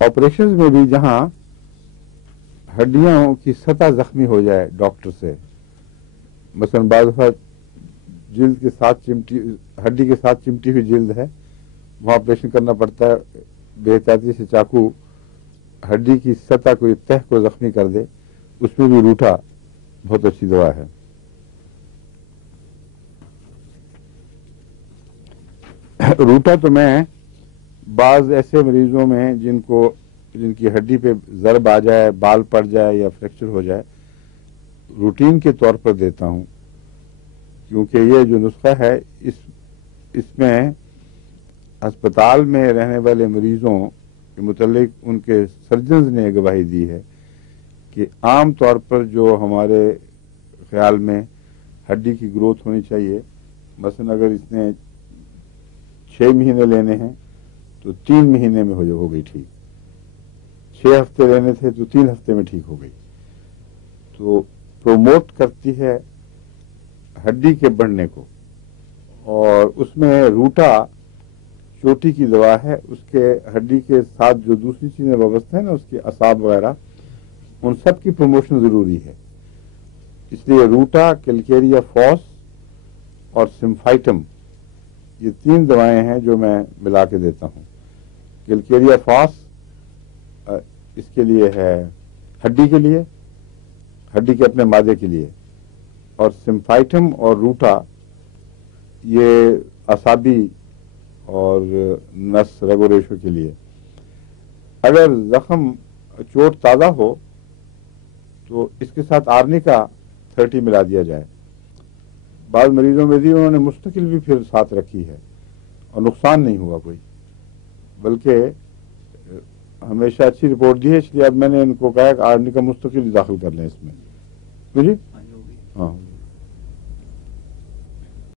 Operation में भी जहां हड्डियों की सतह जख्मी हो जाए डॉक्टर से, मसलन बाज़ दफ़ा जिल्द के साथ हड्डी के साथ चिमटी हुई जिल्द है, वहां ऑपरेशन करना पड़ता है, बेहतियाती से चाकू हड्डी की सतह को तह को जख्मी कर दे, उसमें भी रूठा बहुत अच्छी दवा है। रूठा तो मैं बाज ऐसे मरीजों में जिनकी हड्डी पे ज़रब आ जाए, बाल पड़ जाए या फ्रैक्चर हो जाए, रूटीन के तौर पर देता हूं, क्योंकि ये जो नुस्खा है इसमें अस्पताल में रहने वाले मरीजों के मुतल्लिक उनके सर्जन्स ने गवाही दी है कि आम तौर पर जो हमारे ख्याल में हड्डी की ग्रोथ होनी चाहिए, मसलन अगर इसने 6 महीने लेने हैं तो 3 महीने में हो गई ठीक, 6 हफ्ते लेने थे तो 3 हफ्ते में ठीक हो गई। तो प्रोमोट करती है हड्डी के बढ़ने को, और उसमें रूटा चोटी की दवा है, उसके हड्डी के साथ जो दूसरी चीजें वाबस्ता है ना, उसके असाब वगैरह, उन सब की प्रमोशन जरूरी है। इसलिए रूटा, कैलकेरिया फॉस और सिम्फाइटम, ये 3 दवाएं हैं जो मैं मिला के देता हूं। कैलकेरिया फॉस इसके लिए है हड्डी के लिए, हड्डी के अपने मादे के लिए, और सिम्फाइटम और रूटा ये असाबी और नस रगो रेशो के लिए। अगर जख्म चोट ताज़ा हो तो इसके साथ आर्निका 30 मिला दिया जाए। बाद मरीजों में भी उन्होंने मुस्तकिल भी फिर साथ रखी है और नुकसान नहीं हुआ कोई, बल्कि हमेशा अच्छी रिपोर्ट दी है। इसलिए अब मैंने इनको कहा कि आर्निका मुस्तकिल दाखिल कर लें इसमें। जी हाँ।